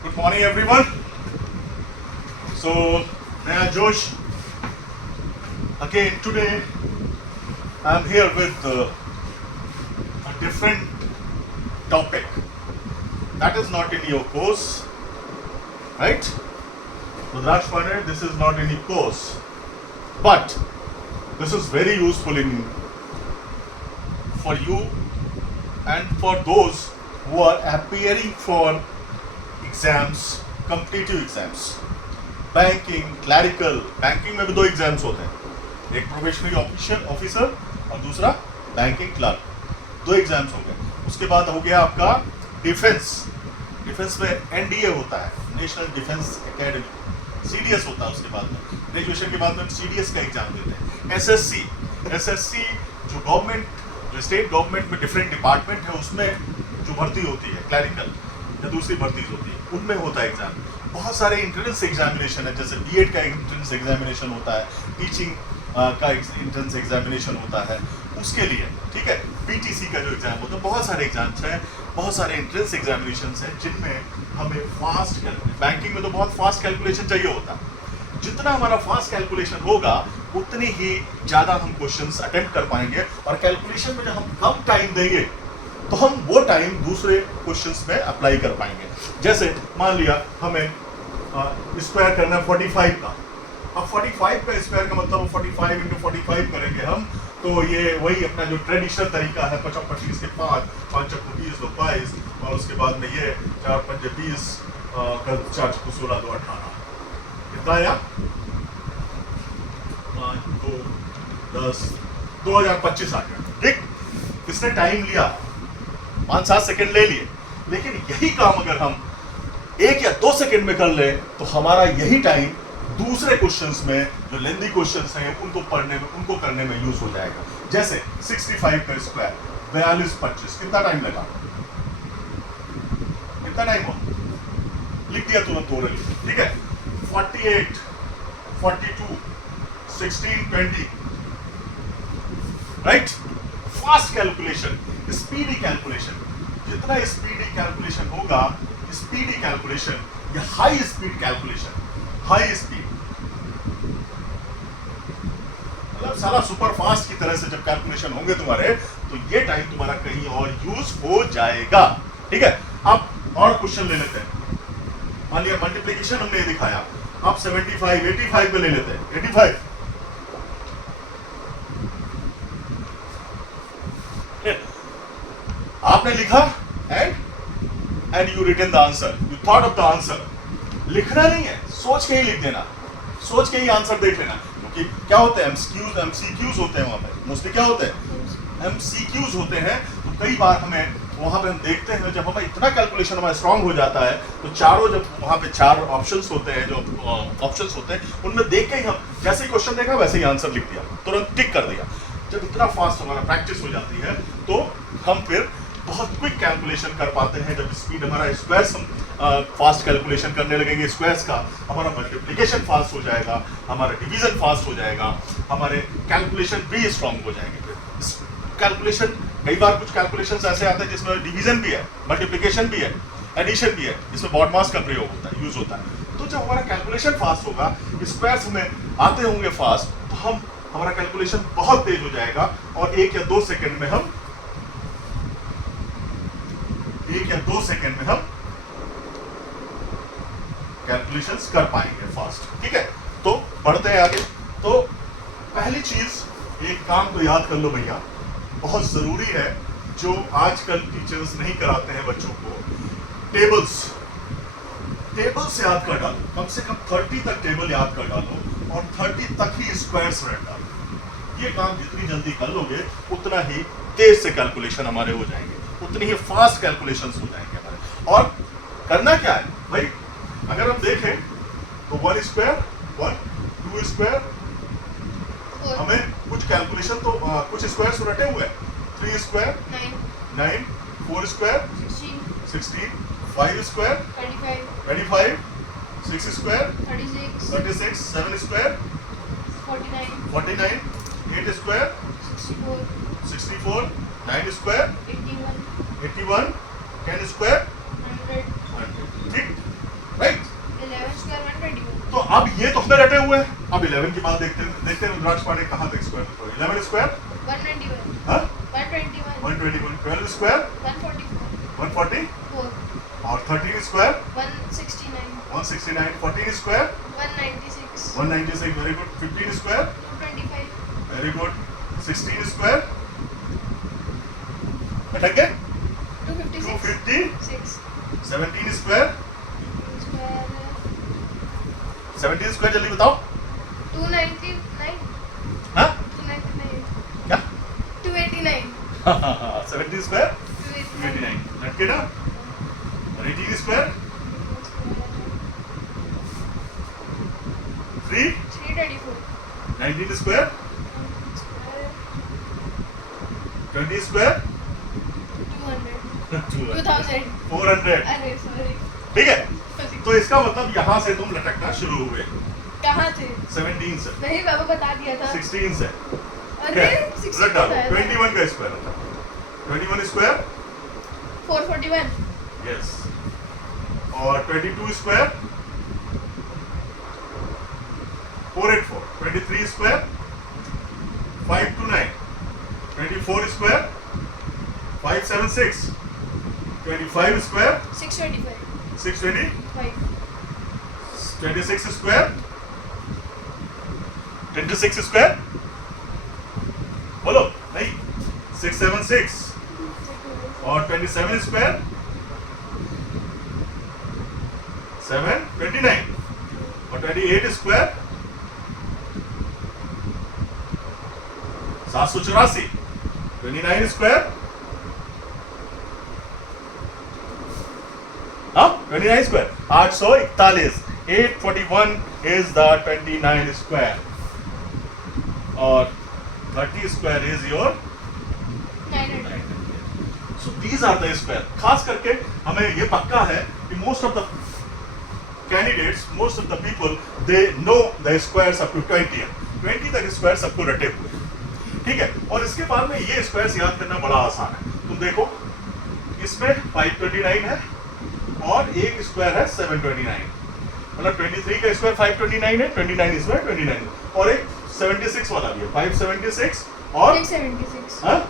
Good morning, everyone. So, Naya Josh. Again, today I'm here with a different topic that is not in your course, right? Rudraj Pandey, this is not in your course, but this is very useful for you and for those who are appearing for exams, competitive exams, banking, clerical, banking में भी दो exams होते हैं, एक probationary officer और दूसरा banking clerk, दो exams हो गए। उसके बाद हो गया आपका डिफेंस, डिफेंस में एनडीए होता है, नेशनल डिफेंस एकेडमी, सीडीएस होता है। उसके बाद में ग्रेजुएशन के बाद में सीडीएस का एग्जाम देते हैं। एसएससी, एसएससी जो गवर्नमेंट, जो स्टेट गवर्नमेंट में डिफरेंट डिपार्टमेंट है उसमें जो भर्ती होती है, क्लैरिकल या दूसरी भर्ती होती है, उनमें होता है एग्जाम। बहुत सारे इंट्रेंस एग्जामिनेशन है, जैसे बीएड का इंट्रेंस एग्जामिनेशन होता है, टीचिंग का इंट्रेंस एग्जामिनेशन होता है उसके लिए, ठीक है। पीटीसी का जो एग्जाम होता है, बहुत सारे एग्जाम्स हैं, बहुत सारे इंट्रेंस एग्जामिनेशन हैं जिनमें हमें फास्ट कैलकुलेशन, बैंकिंग में तो बहुत फास्ट कैलकुलेशन चाहिए होता है। जितना हमारा फास्ट कैलकुलेशन होगा उतनी ही ज़्यादा हम क्वेश्चंस अटेम्प्ट कर पाएंगे, और कैलकुलेशन में जब हम कम टाइम देंगे तो हम वो टाइम दूसरे क्वेश्चंस में अप्लाई कर पाएंगे। जैसे मान लिया हमें स्क्वायर करना है 45 का, अब 45 का स्क्वायर का मतलब 45 इंटू 45 करेंगे हम, तो ये वही अपना जो ट्रेडिशनल तरीका है, 55 के 5, 5 चक्कू 20, 2 22, और उसके बाद में ये 4 5 20, 4 चक्कू 16, 2 18, कितना आया 5 2 10 2025 आ गया। ठीक, इसने टाइम लिया 5-7 सेकंड ले लिए, लेकिन यही काम अगर हम 1 या 2 सेकंड में कर ले तो हमारा यही टाइम दूसरे क्वेश्चंस में, जो लेंदी क्वेश्चंस हैं, उनको पढ़ने में, उनको करने में यूज हो जाएगा। जैसे 65 का स्क्वायर 42 25, कितना टाइम लगा, कितना टाइम हो, लिख दिया तुरंत ओरली, ठीक है। 48 42 16 20, right. Fast calculation, speedy calculation, जितना स्पीडी कैलकुलेशन होगा, स्पीडी कैलकुलेशन या high speed calculation, high speed मतलब सारा सुपर फास्ट की तरह से जब कैलकुलेशन होंगे तुम्हारे, तो ये टाइम तुम्हारा कहीं और यूज हो जाएगा, ठीक है। अब और क्वेश्चन ले लेते हैं। मान लिया मल्टीप्लिकेशन हमने ये दिखाया, अब 75 85 पे ले लेते हैं। 85 आपने लिखा and you written the answer, you thought of the answer. लिखना नहीं है, सोच के ही लिख देना, सोच के ही आंसर देख लेना। क्योंकि क्या होते हैं, एमसीक्यूज होते हैं, वहां पे मोस्टली क्या होते हैं, एमसीक्यूज होते हैं। तो कई बार हमें वहां पे हम देखते हैं, जब हमारा इतना कैलकुलेशन हमारा स्ट्रांग हो जाता है, तो चारों, जब वहां पे 4 ऑप्शंस होते हैं, जो ऑप्शंस होते हैं, उनमें देख के ही हम जैसे ही क्वेश्चन देखा वैसे ही आंसर लिख दिया, तुरंत टिक कर दिया। जब इतना फास्ट हमारा प्रैक्टिस हो जाती है तो हम फिर बहुत क्विक कैलकुलेशन कर पाते हैं। जब स्पीड हमारा स्क्वायर्स, हम फास्ट कैलकुलेशन करने लगेंगे स्क्वायर्स का, हमारा मल्टीप्लिकेशन फास्ट हो जाएगा, हमारा डिवीजन फास्ट हो जाएगा, हमारे कैलकुलेशन भी स्ट्रांग हो जाएंगे। फिर कैलकुलेशन, कई बार कुछ कैलकुलेशंस ऐसे आते हैं जिसमें डिवीजन भी है, मल्टीप्लिकेशन भी है, एडिशन भी है, इसमें बॉड मास का प्रयोग होता है, यूज होता है। तो जब हमारा कैलकुलेशन फास्ट होगा, स्क्वायर्स हमें आते होंगे फास्ट, तो हमारा कैलकुलेशन बहुत तेज हो जाएगा, और 1 या 2 सेकंड में हम कैलकुलेशंस कर पाएंगे फास्ट, ठीक है। तो बढ़ते हैं आगे। तो पहली चीज, एक काम तो याद कर लो भैया, बहुत जरूरी है, जो आजकल टीचर्स नहीं कराते हैं बच्चों को, टेबल्स याद कर डालो, कम से कम 30 तक टेबल याद कर डालो, और 30 तक ही स्क्वायर्स रट डालो। ये काम जितनी जल्दी कर लोगे उतना ही तेज से कैलकुलेशन हमारे हो जाएंगे, उतनी ही फास्ट कैलकुलेशंस हो जाएंगे हमारे। और करना क्या है भाई, अगर हम देखें तो 1 स्क्वायर 1, 2 स्क्वायर, हमें कुछ कैलकुलेशन तो कुछ स्क्वायर्स रटे हुए हैं। 3 square 9, 4 square 16, 5 square 25, 6 square 36, 7 square 49, 8 square 64, 9 square 81, 10 square 100। ठीक, अब ये तो हमें रटे हुए हैं। अब 11 की बात देखते हैं रुद्राक्ष पांडे कहाँ तक स्क्वायर तो 11 स्क्वायर 121 हाँ 121 121, 12 स्क्वायर 144 140 और 13 square 169 169, 14 square 196 196, very good. 15 square 225 very good. 16 square अटक गए 256 17 स्क्वायर स्क्वायर 17 स्क्वायर जल्दी बताओ 299 हाँ 299 क्या 289 17 स्क्वायर 289 29 लटके ना। 18 स्क्वायर 3 324 19 स्क्वायर 20 स्क्वायर 200 2000 400। अरे सॉरी ठीक है, तो इसका मतलब यहाँ से तुम लटकना शुरू हुए कहाँ थे 17 से नहीं बाबा बता दिया था 16 से अरे रट डालो 21 का स्क्वायर होता है 21 स्क्वायर 441 यस और 22 square 484 23 square 529 24 square 576 25 square 625 620 26 square 26 square बोलो नहीं 676 और 27 स्क्वायर 729 और 28 स्क्वायर 784 29 स्क्वायर हाँ 29 स्क्वायर 841 841 is the 29 square और 30 square is your 900 so these are the square। खास करके हमें ये पक्का है कि most of the candidates, most of the people, they know the squares up to 20 है 20 तक स्क्वायर सबको रटे हुए हैं। ठीक है, और इसके बाद में ये स्क्वायर्स याद करना बड़ा आसान है। तुम देखो इसमें 529 है और एक स्क्वायर है 729, मतलब 23 का स्क्वायर 529 है, 29 स्क्वायर 29 और एक 76 वाला भी है 576 और 676 हाँ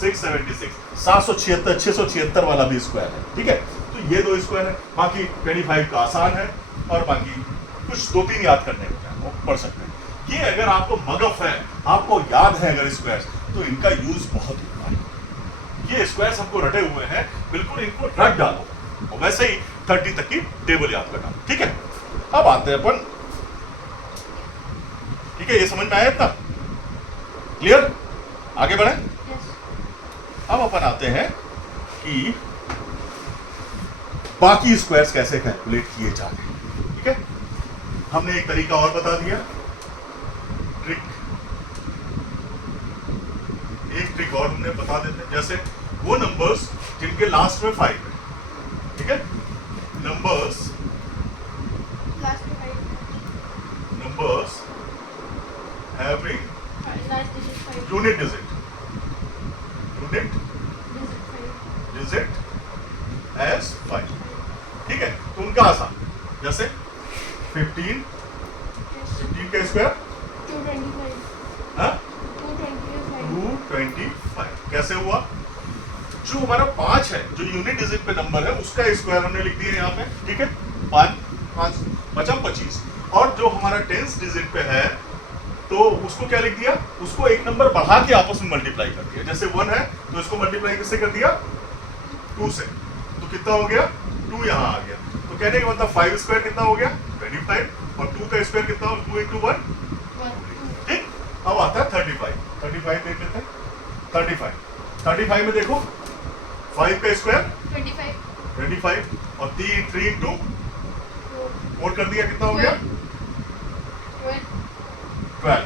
676 776 676 वाला भी स्क्वायर है। ठीक है, तो ये दो स्क्वायर है, बाकी 25 का आसान है और बाकी कुछ 2-3 याद करने होते हैं वो पढ़ सकते हैं। ये अगर आपको मगफ है, आपको याद है अगर स्क्वायर, तो इनका यूज बहुत होता है। ये स्क्वायर हमको रटे हुए हैं, बिल्कुल इनको रट डालो और वैसे ही 30 तक की टेबल याद करना। ठीक है, अब आते हैं अपन। ठीक है, ये समझ में आया इतना क्लियर? आगे बढ़े। यस अब अपन आते हैं कि बाकी स्क्वायर्स कैसे कैलकुलेट किए जाते हैं। ठीक है, हमने एक तरीका और बता दिया, ट्रिक, एक ट्रिक और हमने बता देते हैं। जैसे वो नंबर्स जिनके लास्ट में 5 है, ठीक है, नंबर्स लास्ट में 5 numbers having last digit 5 unit digit digit 5 as 5। ठीक है, तो उनका आसान, जैसे 15 का स्क्वायर 225 हाँ 225 225 कैसे हुआ? जो हमारा 5 है, जो यूनिट डिजिट पे नंबर है, उसका स्क्वायर हमने लिख दिया यहाँ पे। ठीक है, 5 बचा 25 और जो हमारा 10th डिजिट पे है तो उसको क्या लिख दिया? उसको एक नंबर बढ़ा के आपस में मल्टीप्लाई कर दिया। जैसे 1 है तो इसको मल्टीप्लाई किससे कर दिया? 2 से, तो कितना हो गया? 2 यहाँ आ गया। तो कहने का मतलब 5 स्क्वायर कितना हो गया? 25 और 2 का स्क्वायर कितना हो? 2 into 1 ठीक। अब आता है 35 देख लेते हैं। 35 में देखो 5 का स्क्वायर 25 और 3 into 4 कर दिया, कितना हो गया? 12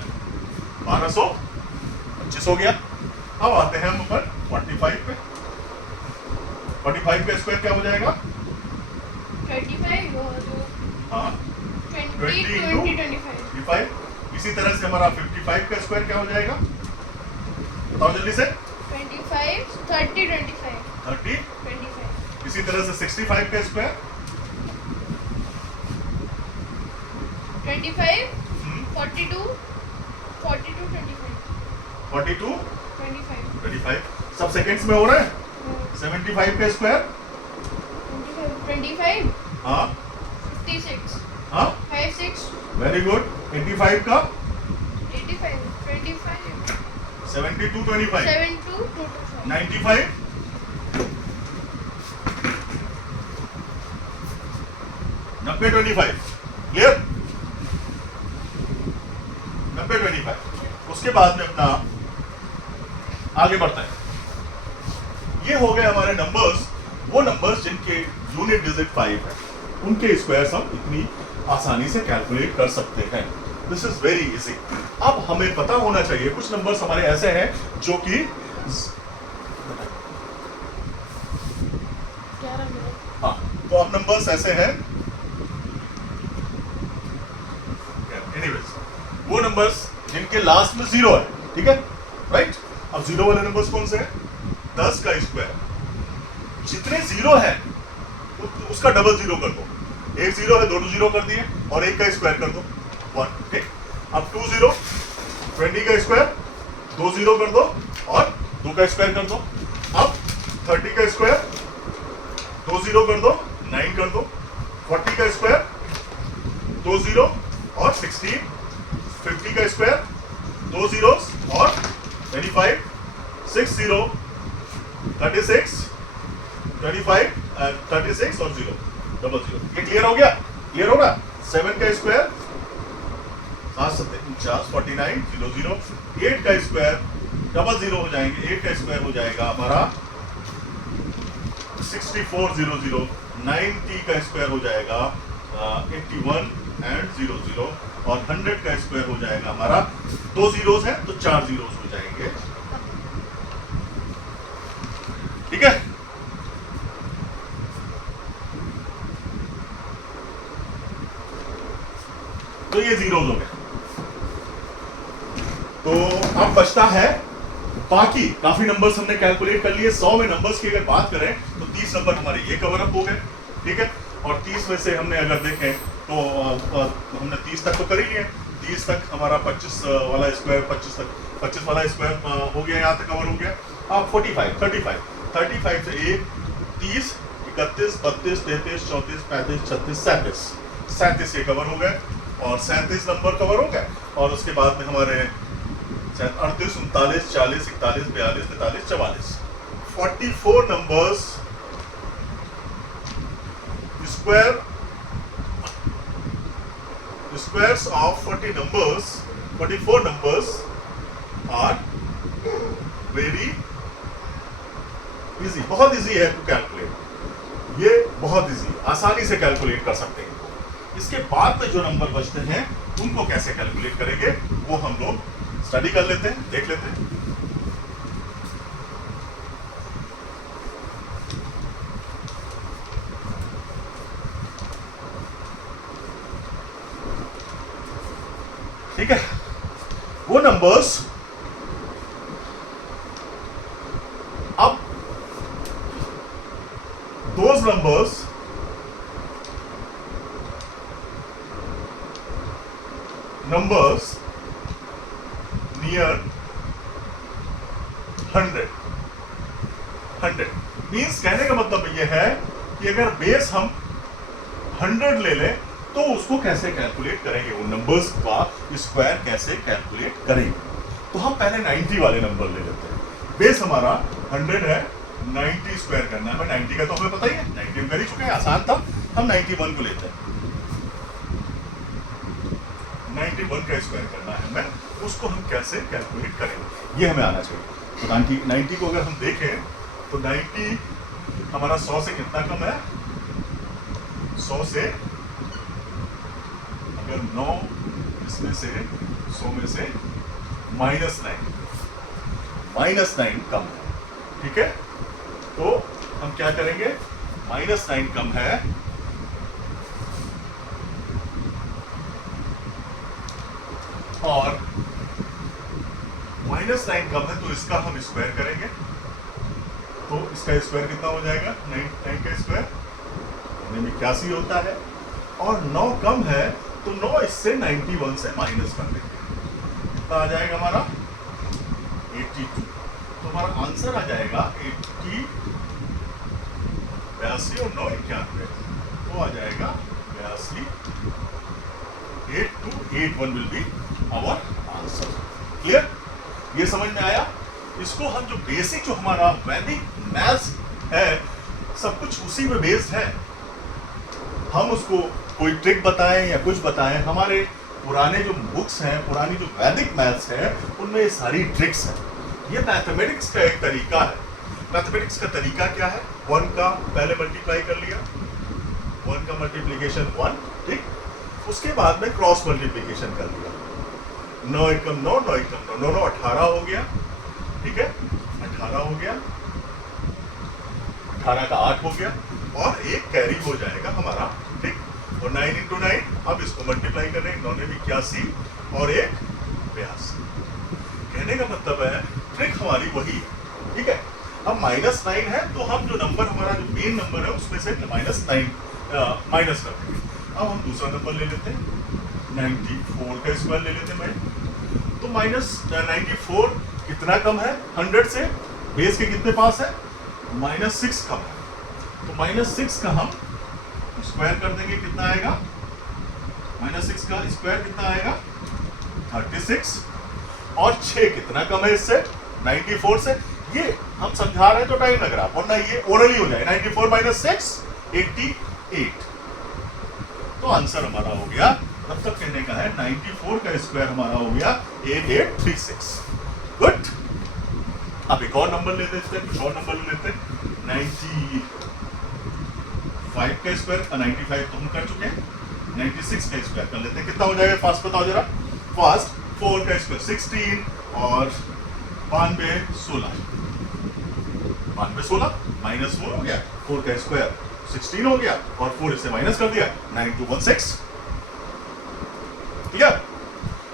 1225 हो गया। अब आते हैं हम ऊपर 45 पे। 45 का स्क्वायर क्या हो जाएगा? 25 और हाँ 20 into 25 25। इसी तरह से हमारा 55 का स्क्वायर क्या हो जाएगा? बताओ जल्दी से। 25 30 25 30। 25 इसी तरह से 65 का स्क्वायर 25, हम्म, 42, 42, 25, 42, 25, 25 सब सेकंड्स में हो रहा है। 75 का स्क्वायर 25, हाँ 56, हाँ 56, वेरी गुड। 85 का 85, 25, 72, 25 72, 25, 95 90, 25 क्लियर। 90, 25 उसके बाद में अपना आगे बढ़ता है। ये हो गए हमारे नंबर्स, वो नंबर्स जिनके यूनिट डिजिट 5 है, उनके स्क्वायर्स हम इतनी आसानी से कैलकुलेट कर सकते हैं। This is very easy. अब हमें पता होना चाहिए कुछ नंबर्स हमारे ऐसे हैं जो कि 11 मिनट। हाँ, तो अब नंबर्स ऐसे हैं, एनीवेज वो नंबर्स जिनके लास्ट में 0 है, ठीक है राइट। अब 0 वाले नंबर्स कौन से हैं? 10 का स्क्वायर जितने 0 है उसका डबल 0 कर दो। एक 0 है, दोनों 0 कर दिए और एक का स्क्वायर कर दो 1, ठीक। अब 2 0, 20 का स्क्वायर 2 0 कर दो और 2 का स्क्वायर कर दो। अब 30 का स्क्वायर 2 0 कर दो 9 कर दो। 40 का स्क्वायर 2 0 और 16। 50 का स्क्वायर 2 zeros और 25, 6 0, 36, 25, 36 और 0, डबल 0। ये क्लियर हो गया? क्लियर होगा? 7 का स्क्वायर 7 7 49, 49 0 0। 8 का स्क्वायर डबल 0 हो जाएंगे, 8 का स्क्वायर हो जाएगा हमारा 64 0 0। 90 का स्क्वायर हो जाएगा 81 एंड 0 0 और 100 का स्क्वायर हो जाएगा हमारा 2 zeros है तो 4 zeros हो जाएंगे, ठीक है। तो ये zeros हो गए। तो अब बचता है बाकी काफी नंबर्स हमने कैलकुलेट कर लिए। 100 में नंबर्स की अगर बात करें तो 30 नंबर हमारे ये कवर अप हो गए, ठीक है। और 30 में से हमने अगर देखें तो हमने 30 तक तो कर ही लिए। 30 तक हमारा 25 वाला स्क्वायर 25 तक 25 वाला स्क्वायर हो गया, यहाँ तक कवर हो गया। अब 45 35 से 1 30 31 32 33 34 35 36 37 37 ये कवर हो गए और 37 नंबर कवर हो गए। और उसके बाद में हमारे 38 39 40 41 42 43 44 44 numbers squares of 44 numbers are very easy, बहुत इजी है टू कैलकुलेट। ये बहुत इजी, आसानी से कैलकुलेट कर सकते हैं। इसके बाद में जो नंबर बचते हैं उनको कैसे कैलकुलेट करेंगे वो हम लोग स्टडी कर लेते हैं, देख लेते हैं। ठीक है, वो नंबर्स अब those numbers near 100 मीन्स कहने का मतलब ये है कि अगर बेस हम 100 ले लें तो उसको कैसे कैलकुलेट करेंगे, उन नंबर्स का स्क्वायर कैसे कैलकुलेट करेंगे। तो हम पहले 90 वाले नंबर ले लेते हैं। बेस हमारा 100 है, 90 स्क्वायर करना है। 90 का तो हमें पता ही है, 90 हम कर ही चुके हैं, आसान था। हम 91 को लेते हैं, 91 का स्क्वायर करना है हमें, उसको हम कैसे कैलकुलेट करेंगे ये हमें आना चाहिए। तो 90 को अगर हम देखें तो 90 हमारा 100 से कितना कम है? 100 से अगर 9 इसमें से 100 में से -9 कम है, ठीक है। तो हम क्या करेंगे? -9 कम है और -9 कम है तो इसका हम स्क्वायर करेंगे। तो इसका स्क्वायर कितना हो जाएगा? 9 का स्क्वायर 81 होता है। और 9 कम है तो 9 इससे 91 से माइनस कर देंगे, कितना आ जाएगा हमारा 82। तो हमारा आंसर आ जाएगा 82 और 9 91, तो आ जाएगा 82। 8281 will be our answer. Clear? ये समझ में आया? इसको हम जो बेसिक जो हमारा वैदिक मैथ्स है सब कुछ उसी में बेस्ड है। हम उसको कोई ट्रिक बताएं या कुछ बताएं, हमारे पुराने जो बुक्स हैं, पुरानी जो वैदिक मैथ्स है उनमें ये सारी ट्रिक्स हैं। ये मैथमेटिक्स का एक तरीका है। मैथमेटिक्स का तरीका क्या है? 1 का पहले मल्टीप्लाई कर लिया, 1 का मल्टीप्लीकेशन 1, ठीक। उसके बाद में क्रॉस मल्टीप्लीकेशन कर लिया, 9 एकम 9, 9 एकम 9, 9 9 18 हो गया, ठीक है, 18 हो गया, 18 का 8 हो गया और एक कैरी हो जाएगा हमारा, ठीक। और 9 इंटू 9, अब इसको मल्टीप्लाई करें, 9 ने 81 और एक 82। कहने का मतलब है ट्रिक हमारी वही है, ठीक है। अब -9 है तो हम जो नंबर हमारा जो मेन नंबर है उसमें से -9 माइनस कर देंगे। अब हम दूसरा नंबर ले लेते हैं, 94 का स्क्वायर ले लेते हैं भाई। तो -94 कितना कम है 100 से? बेस के कितने पास है? -6 कम है, तो -6 का हम स्क्वायर कर देंगे, कितना आएगा? -6 का स्क्वायर कितना आएगा? 36। और 6 कितना कम है इससे? 94 से। ये हम समझा रहे हैं तो टाइम लग रहा है, वरना ये ओरली हो जाए। 94 - 6 88। तो आंसर हमारा हो गया, मतलब कहने का है 94 का स्क्वायर हमारा हो गया 8836। गुड। अब एक और नंबर ले लेते हैं, एक और नंबर ले लेते हैं, 95 का स्क्वायर, 95 तो हम कर चुके हैं, 96 का स्क्वायर कर लेते हैं, कितना हो जाएगा? फास्ट बताओ जरा, फास्ट। 4 का स्क्वायर 16 और 92 16, 92 16 -4 हो गया, 4 का स्क्वायर 16 हो गया और 4 इससे माइनस कर दिया, 9216। ठीक है?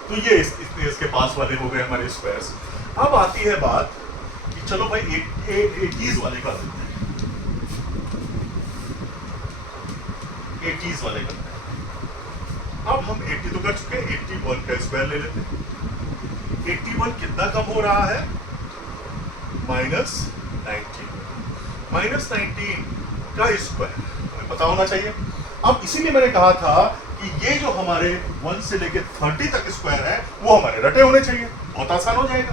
तो ये इसके पास वाले हो गए हमारे स्क्वायर्स। अब आती है बात कि चलो भाई 80s वाले कर देते हैं, 80s वाले करते हैं। अब हम 80 तो कर चुके हैं, 81 का स्क्वायर ले लेते हैं। 81 कितना कम हो रहा है? -19। -19 का स्क्वायर हमें पता होना चाहिए। अब इसीलिए मैंने कहा था कि ये जो हमारे 1 से लेके 30 तक स्क्वायर है वो हमारे रटे होने चाहिए, बहुत आसान हो जाएगा।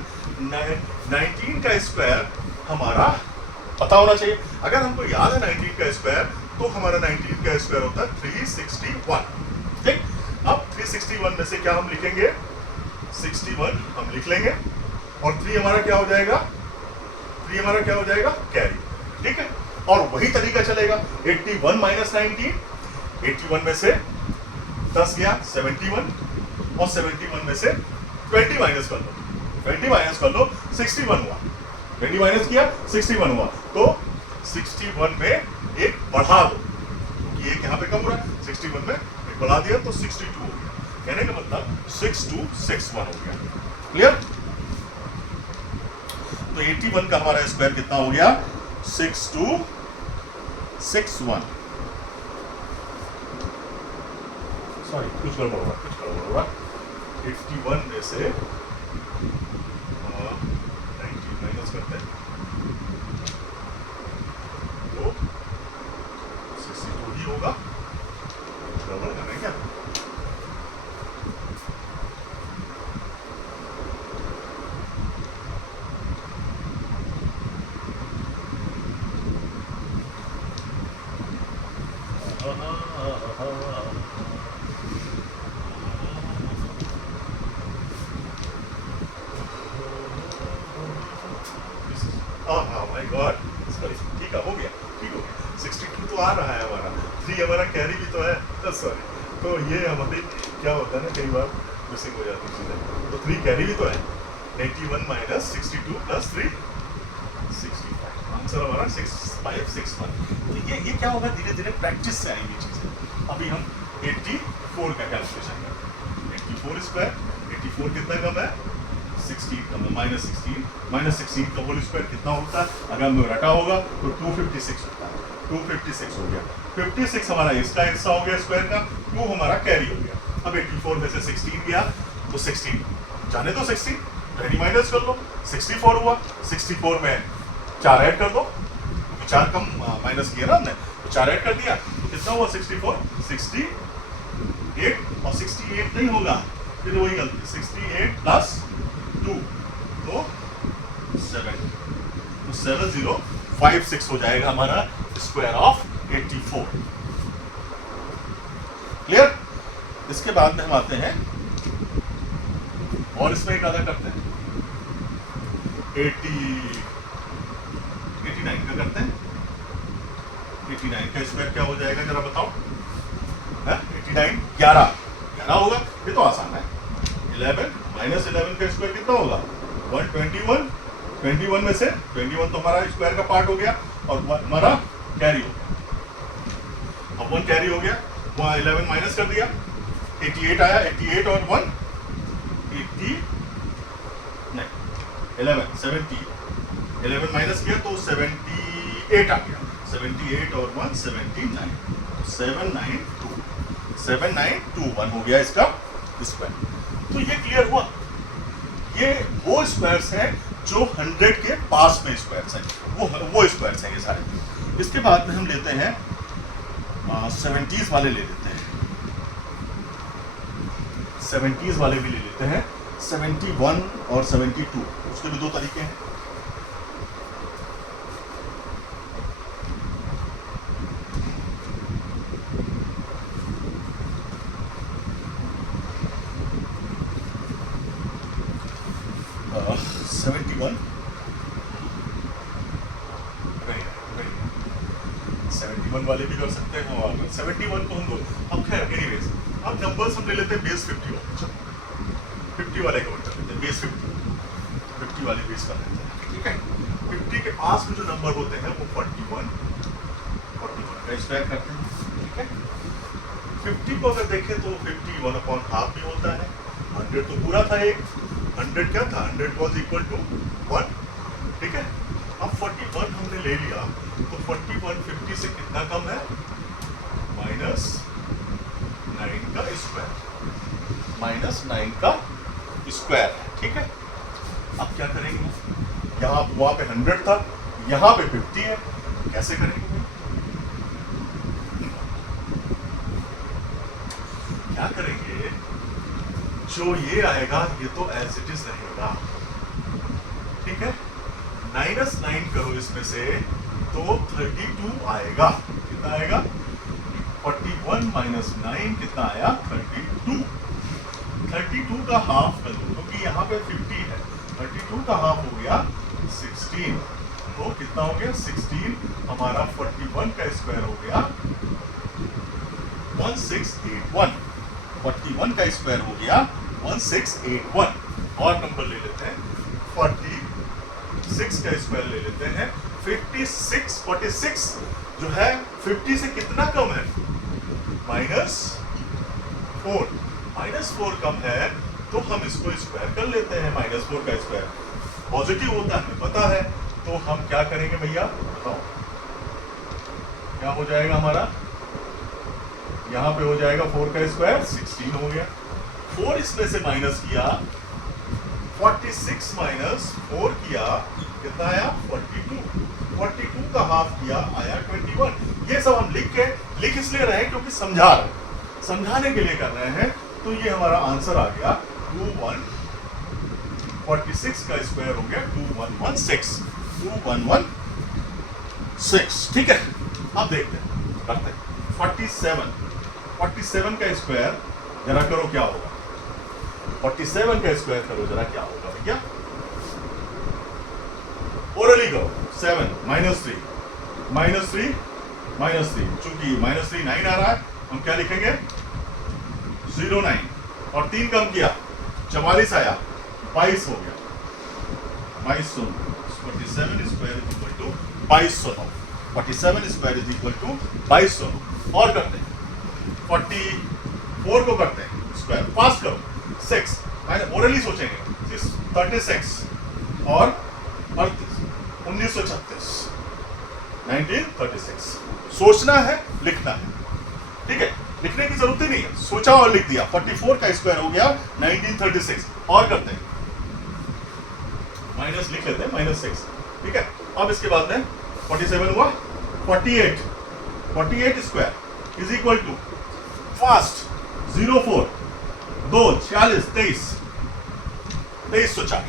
19 का स्क्वायर हमारा पता होना चाहिए। अगर हमको याद है 19 का स्क्वायर, तो हमारा 19 का स्क्वायर होता है 361, ठीक। अब 361 में से क्या हम लिखेंगे? 61 हम लिख लेंगे और 3 हमारा क्या हो जाएगा? 3 हमारा क्या हो जाएगा? कैरी, ठीक है। और वही तरीका चलेगा, 81 - 19, 81 में से 10 गया 71 और 71 में से 20 माइनस कर लो, 20 माइनस कर लो, 61 हुआ, 20 माइनस किया 61 हुआ, तो 61 में एक बढ़ा दो, क्योंकि एक यहाँ पे कम हो रहा है, 61 में एक बढ़ा दिया तो 62 हो गया। कहने का मतलब 6261 हो गया। क्लियर? तो 81 का हमारा स्क्वायर कितना हो गया? 6261। सॉरी, कुछ गड़बड़ हुआ, कुछ गड़बड़ हुआ। 81 में से 19 माइनस करते हैं तो 62 ही होगा। गड़बड़ कर रहे हैं क्या? माय गॉड, सॉरी, ठीक है, हो गया, ठीक हो गया। 62 तो आ रहा है हमारा, 3 हमारा कैरी भी तो है, सॉरी। तो ये हमारी क्या होता है ना, कई बार मिसिंग हो जाती है चीज़ें। तो 3 कैरी भी तो है, 81 - 62 + 3 65। आंसर हमारा 6561। तो ये क्या होगा, धीरे धीरे प्रैक्टिस से आएंगी चीज़ें। अभी हम 84 का कैलकुलेशन करते हैं। 84 स्क्वायर, 84 कितना कम है? 16 कम है, -16 का होल स्क्वायर कितना होता है? अगर हमें रटा होगा तो 256 होता है, 256 हो गया। 56 हमारा इसका हिस्सा हो गया स्क्वायर का, 2 हमारा कैरी हो गया। अब 84 में से 16 गया तो 16 जाने दो, 16 20 माइनस कर लो, 64 हुआ। 64 में 4 ऐड कर दो, क्योंकि 4 कम माइनस किया ना हमने, तो 4 ऐड कर दिया तो कितना हुआ 64 68 और 68 नहीं होगा, फिर वही गलती 68 प्लस 2 तो 7 तो 7056 हो जाएगा हमारा स्क्वायर ऑफ 84। क्लियर? इसके बाद में हम आते हैं और इसमें एक आधा करते हैं 89 का करते हैं। 89 का स्क्वायर क्या हो जाएगा जरा बताओ? 89 11 होगा, ये तो आसान है। 11 माइनस 11 का स्क्वायर कितना होगा 121। 21 में से 21 तो हमारा स्क्वायर का पार्ट हो गया और हमारा कैरी हो गया। अब 1 कैरी हो गया, वहाँ 11 माइनस कर दिया, 88 आया। 88 और 1 80 नहीं 11 70 11 माइनस किया तो 78 आ गया। 78 और 1 79 7921 हो गया इसका स्क्वायर। तो ये क्लियर हुआ। ये वो स्क्वायर्स हैं जो 100 के पास में स्क्वायर्स हैं, वो स्क्वायर्स हैं ये सारे। इसके बाद में हम लेते हैं 70s वाले ले लेते हैं, 70s वाले भी ले लेते हैं। 71 और 72 उसके भी दो तरीके हैं। Uh, 71 71 वाले भी कर सकते हैं और 71 को हम बोल। अब खैर एनीवेज अब नंबर्स हम ले लेते हैं बेस 50 वाले। चलो 50 वाले काउंट कर लेते हैं, बेस 50 वाले बेस कर लेते हैं। ठीक है, 50 के पास में जो नंबर होते हैं वो 41 का स्क्वायर करते हैं। ठीक है, 50 को अगर देखें तो 51/2 भी होता है। 100 तो पूरा था, एक 100 क्या था, 100 was equal to 1। ठीक है, अब 41 हमने ले लिया तो 41 50 से कितना कम है -9 का स्क्वायर, -9 का स्क्वायर है। ठीक है, अब क्या करेंगे, यहाँ वहां पे 100 था, यहाँ पे 50 है, कैसे करेंगे? क्या करेंगे, जो ये आएगा ये तो एज इट इज रहेगा। ठीक है, -9 करो इसमें से तो 32 आएगा। कितना आएगा 41 - 9 कितना आया 32। 32 का हाफ कर दो क्योंकि यहाँ पे 50 है, 32 का हाफ हो गया 16। तो कितना हो गया 16, हमारा 41 का स्क्वायर हो गया 1681। 41 का स्क्वायर हो गया 1681। और नंबर ले लेते हैं 46 का स्क्वायर ले लेते हैं। 46 जो है 50 से कितना कम है -4 कम है, तो हम इसको स्क्वायर कर लेते हैं। -4 का स्क्वायर पॉजिटिव होता है हमें पता है, तो हम क्या करेंगे भैया बताओ, क्या हो जाएगा हमारा, यहाँ पे हो जाएगा 4 का स्क्वायर 16 हो गया। 4 इसमें से माइनस किया, 46 - 4 किया, कितना आया 42 का हाफ किया आया 21। ये सब हम लिख इसलिए रहे हैं क्योंकि समझाने के लिए कर रहे हैं। तो ये हमारा आंसर आ गया 46 का स्क्वायर हो गया 2116। ठीक है, अब देखते हैं करते हैं 47 का स्क्वायर जरा करो क्या होगा। 47 का स्क्वायर करो जरा क्या होगा भैया, ओरली करो। 7 -3 चूंकि -3 9 आ रहा है, हम क्या लिखेंगे 09 और 3 कम किया 44 आया 22 हो गया 2200। 47 square is equal to 2200। 47 square is equal to 2200। और करते हैं 44 को करते हैं स्क्वायर, पास करो 6 ओरली सोचेंगे 36 और 1936 सोचना है लिखना है। ठीक है, लिखने की जरूरत ही नहीं है, सोचा और लिख दिया। 44 का स्क्वायर हो गया 1936। और करते हैं, माइनस लिख लेते हैं, -6, ठीक है। अब इसके बाद में 47 हुआ, 48 square is equal to fast 04 2 46 23 2304।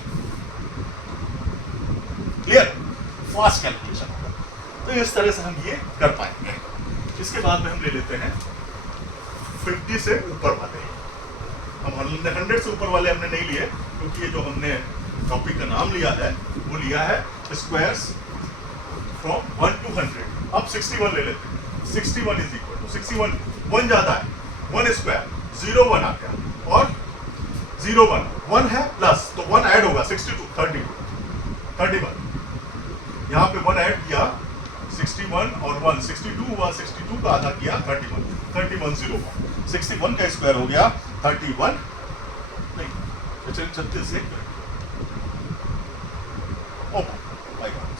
Clear, fast calculation होगा। तो इस तरह से हम ये कर पाएंगे। इसके बाद में हम ले लेते हैं 50 से ऊपर वाले। हम 100 से ऊपर वाले हमने नहीं लिए, क्योंकि ये जो हमने टॉपिक का नाम लिया है वो लिया है स्क्वायर्स फ्रॉम 1 to 100। अब 61 ले लेते हैं। 61 इज इक्वल टू 61, 1 ज्यादा है, 1 स्क्वायर 0 1 आ गया, और 0 1 है प्लस, तो 1 ऐड होगा 62 31। यहाँ पे 1 ऐड किया 61 और 1 62 हुआ, 62 का आधा किया 31 0 61 का स्क्वायर हो गया 31 नहीं 36 से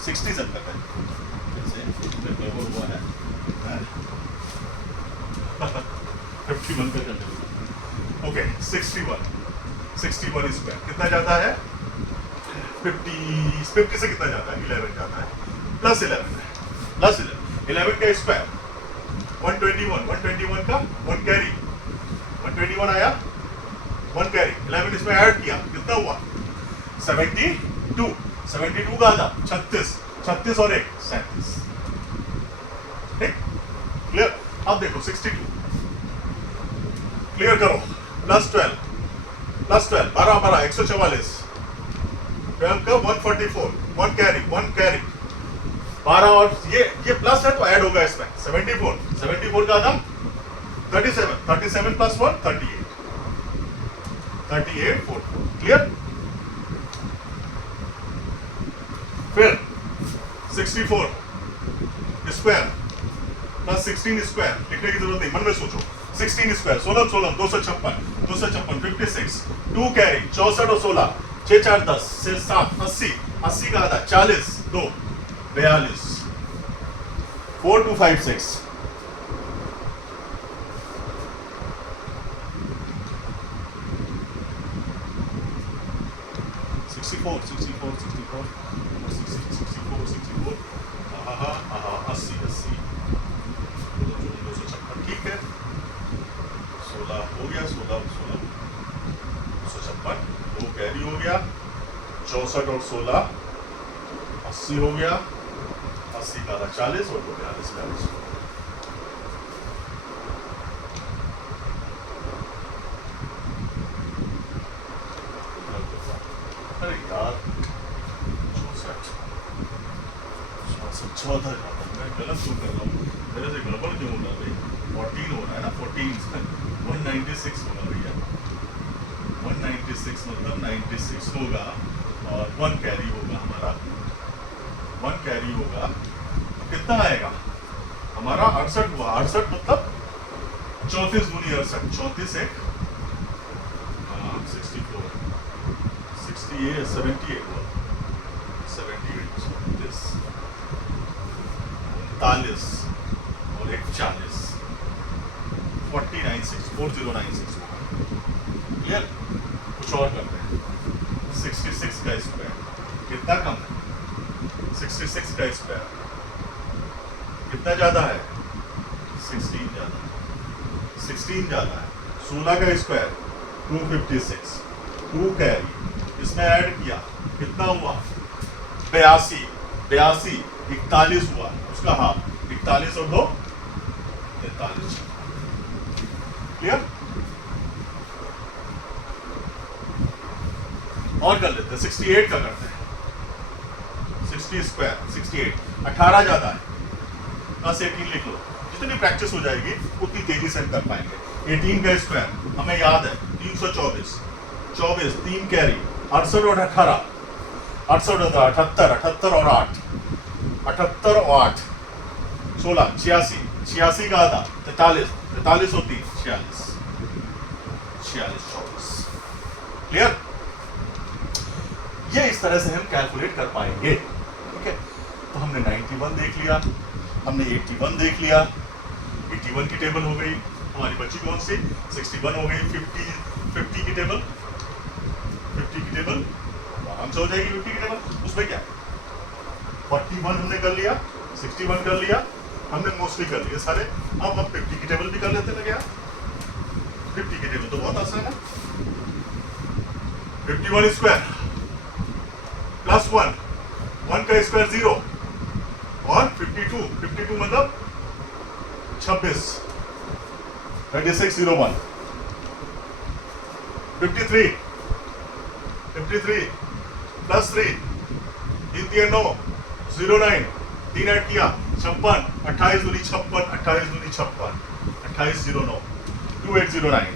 60 से करते हैं, जैसे हुआ है 51 का करते हैं। ओके 61 स्क्वायर कितना जाता है 50 से कितना जाता है 11 जाता है, प्लस 11 का स्क्वायर 121 का 1 कैरी 121 आया, 1 कैरी 11 इसमें ऐड किया, कितना हुआ 72 का आधा 36 और 1 37। ठीक, क्लियर। अब देखो 62 क्लियर करो, प्लस 12 12 144, 12 का 144 1 कैरी 12, और ये प्लस है तो ऐड होगा इसमें 74 का आधा 37 प्लस 1 38 4। क्लियर। फिर 64 स्क्वायर प्लस 16 स्क्वायर, लिखने की जरूरत नहीं, मन में सोचो। 16 स्क्वायर 16 256 56, 2 कैरी 64 और 16 6 4 10 से 7 80 का आधा 40 2 42 4 2 5 6 64 80 ठीक है। 16 हो गया, 16 256 2 कैरी हो गया, 64 और 16 80 हो गया, 80 का 40 और 42 अरे यार 64 मैं गलत क्यों कर रहा हूँ, मेरे से गड़बड़ क्यों हो रहा है भाई। 14 हो रहा है ना, 14 196 होगा भैया, 196 मतलब 96 होगा, और 1 कैरी होगा हमारा, 1 कैरी होगा तो कितना आएगा हमारा 68 हुआ। 68 मतलब 34 गुनी 68, 34 एक 64 68 78 हुआ, 78 39 और एक 40 4096 क्लियर। कुछ और करते हैं, 66 का स्क्वायर कितना कम है, 66 का स्क्वायर कितना ज्यादा है 16 ज्यादा है, 16 ज्यादा है। 16 का स्क्वायर 256 2 कैरी इसमें ऐड किया कितना हुआ 82 41 हुआ, उसका हाफ 41 और 2 43। क्लियर। और कर लेते हैं 68 का करते हैं, 60 स्क्वायर 68 18 ज्यादा है, प्लस 18 लिख लो, जितनी प्रैक्टिस हो जाएगी उतनी तेजी से हम कर पाएंगे। 18 का स्क्वायर हमें याद है 324 3 कैरी 68 और 18 78 और 8 78 और 8 16 86 का आधा 43 होती 46 24। क्लियर। ये इस तरह से हम कैलकुलेट कर पाएंगे। ठीक है, तो हमने 91 देख लिया, हमने 81 देख लिया, 81 की टेबल हो गई, हमारी बची कौन सी 61 हो गई 50 की टेबल 50 की टेबल आराम से हो जाएगी 50 की टेबल उसमें क्या 41 हमने कर लिया 61 कर लिया हमने मोस्टली कर लिए सारे अब हम 50 की टेबल भी कर लेते लगे यार 50 की टेबल तो बहुत आसान है 51 स्क्वायर प्लस 1 का स्क्वायर 0 और 52 मतलब 26 2601 53 प्लस 3 3 9 09 3 ऐड किया 56 28 दूनी 56 28 दूनी 56 2809 2809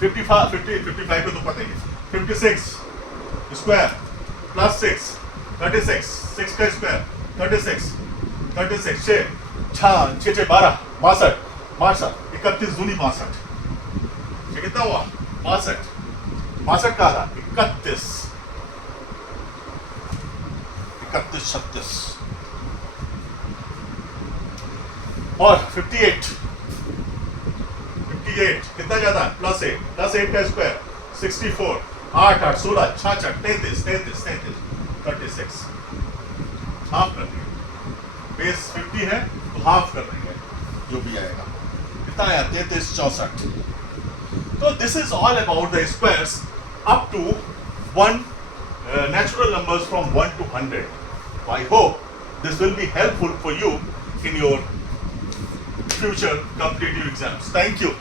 55 को तो पता ही 56 स्क्वायर प्लस 6 36 6 का स्क्वायर 36 6 12 62 31 दूनी 62 ये कितना हुआ 62 का आधा 31 36 और 58 कितना ज्यादा प्लस 8 का स्क्वायर 64 8 8 16 66 33 36 हाफ कर देंगे बेस 50 है तो हाफ कर देंगे जो भी आएगा कितना आया 33 64 तो this is all about the squares up to 1 natural numbers from 1 to 100. I hope this will be helpful for you in your future competitive exams. Thank you.